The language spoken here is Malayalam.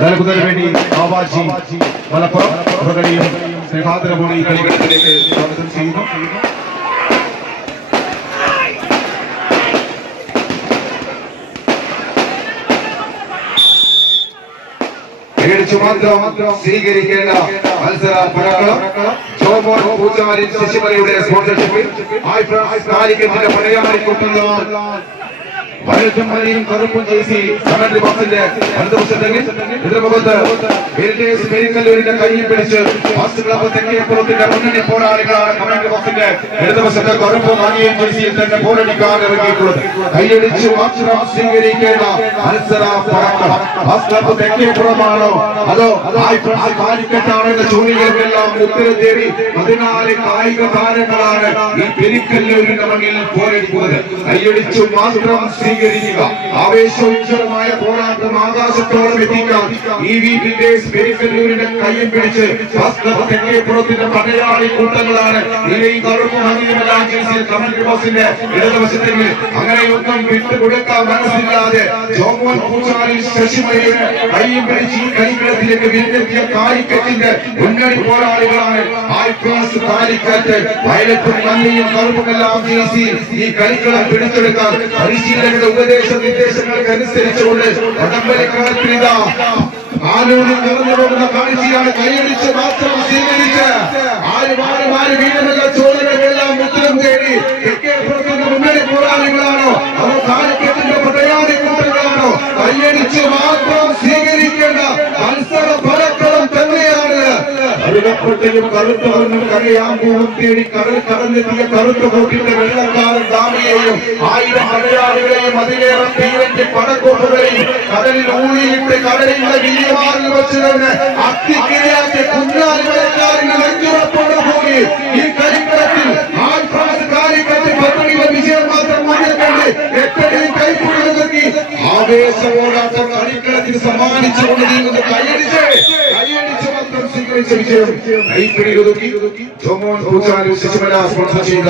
നൽകുന്നതിന് വേണ്ടി ബാബാജി മലപ്പുറം അവരുടെയും സ്നേഹാദരമോടെ ഈ കളികളത്തിലേക്ക് സ്വാഗതം ചെയ്യുന്നു പേടിച്ചു മാത്രം സ്വീകരിക്കേണ്ട മത്സര പടക്കളം ജോമോൻ പൂച്ചാരി ശശിമലയുടെ സ്പോൺസർഷിപ്പിൽ ഹായ് ഫ്രാൻസ് കാലിക്കറ്റിന്റെ പടയാളിക്കൊട്ടുന്ന പലതും മലയും കറുപ്പും ചേസി കമന്ററി ബോക്സിന്റെ വലതുവശത്തെങ്കിൽ എതിർമുഖത്ത് ഹെറിറ്റേജ് പെരിക്കല്ലൂരിന്റെ കൈയിൽ പിടിച്ച് ഫസ്റ്റ് ക്ലബ് തെക്കേപ്പുറത്തിന്റെ മുന്നണി പോരാളികളാണ് കമന്റ് ബോക്സിന്റെ ഇടതുവശത്തെ കറുപ്പ് മണിയും ചേസിയിൽ തന്നെ പോരടിക്കാൻ ഇറങ്ങിയിട്ടുള്ളത്. കൈയടിച്ച് മാത്രം സ്വീകരിക്കേണ്ട മത്സര പടക്കം. ഫസ്റ്റ് ക്ലബ് തെക്കേപ്പുറമാണോ അതോ കാലിക്കറ്റാണ് എന്ന ചോദ്യങ്ങൾക്കെല്ലാം ഉത്തരം തേടി പതിനാല് കായിക താരങ്ങളാണ് ഈ പെരിക്കല്ലൂരിന്റെ മണ്ണിൽ പോരടിക്കുന്നത്. കൈയടിച്ചു മാത്രം സ്വീകരിക്കുക. ആവേശോജ്വലമായ പോരാട്ടം ആകാശത്തോളം എത്തിക്കാം ഈ വീട്ടിന്റെ വില്ലേജ് പെരിക്കല്ലൂരിന്റെ കയ്യിൽ പിടിച്ച് തെക്കേപ്പുറത്തിന്റെ പടയാളി കൂട്ടങ്ങളാണ്. നിലയും കറുപ്പും ഹങ്ങിയുമെല്ലാം ജേഴ്സിയിൽ ബോസിന്റെ ഇടതുവശത്തേക്ക് അങ്ങനെയൊന്നും വിട്ടുകൊടുക്കാൻ മനസ്സില്ലാതെ ജോമോൻ പൂച്ചാലി ശശിമലയുടെ കയ്യും പിടിച്ച് ഈ കളിക്കളത്തിലേക്ക് വിരുന്നെത്തിയ കാലിക്കറ്റിന്റെ മുന്നണി പോരാളികളാണ്. ക്ലാസ് കാലിക്കറ്റ് വയലറ്റും നന്ദിയും കറുപ്പുമെല്ലാം ജേഴ്സി ഈ കളിക്കളം പിടിച്ചെടുക്കാൻ പരിശീലകരുടെ ഉപദേശ നിർദ്ദേശങ്ങൾക്ക് അനുസരിച്ചുകൊണ്ട് വടംവലിക്കാലത്തിനിതാ ആലോടി നിറഞ്ഞു പോകുന്ന കാഴ്ചയാണ് കൈയടിച്ച് മാത്രം സ്വീകരിച്ച്. ആര് മാറി മാറി വീടുകൾ ചോദ്യങ്ങളെല്ലാം ഉത്തരം തേടി മുന്നണി പോരാളികളാണോ? അതോ കാലിക്കറ്റിന്റെ പടയാളി കൂട്ടങ്ങളാണോ കൈയടിച്ച് മാത്രം സ്വീകരിക്കേണ്ട அழுகப்பட்டையும் கருத்து வருமும் கரையாம்பூவும் தேடி கடல் கடந்து மிக கருத்து போக்கின்ற வெள்ளக்காரன் தாமியையும் ஆயிரம் அடையாறுகளையும் அதிலேறும் தீரஞ்சி படக்கோப்புகளையும் கடலில் ஊழியிட்டு கடலில் உள்ள வீரமாக வச்சிருந்த அத்தி கிரையாக்கிய குஞ்சாலி வெள்ளக்காரன் நெஞ்சுறப்பட போய் இக்கரிப்படத்தில் ஆழ்பாசு காரியத்தை பத்திரிகை விஜயம் மாத்திரம் முன்னே கண்டு எப்படி கைப்பிடுவதற்கு ஆவேச ஓடாட்டம் அளிக்க കളിക്കളത്തിൽ സമ്മാനിച്ചുകൊണ്ട് നീങ്ങുന്ന കൈയടിച്ച് കൈയടിച്ച് മന്ത്രം സ്വീകരിച്ച വിജയം. കൈപ്പിടി ഒതുക്കി ജോമോൻ പൂച്ചാലു ശശിമല സ്പോൺസർ ചെയ്ത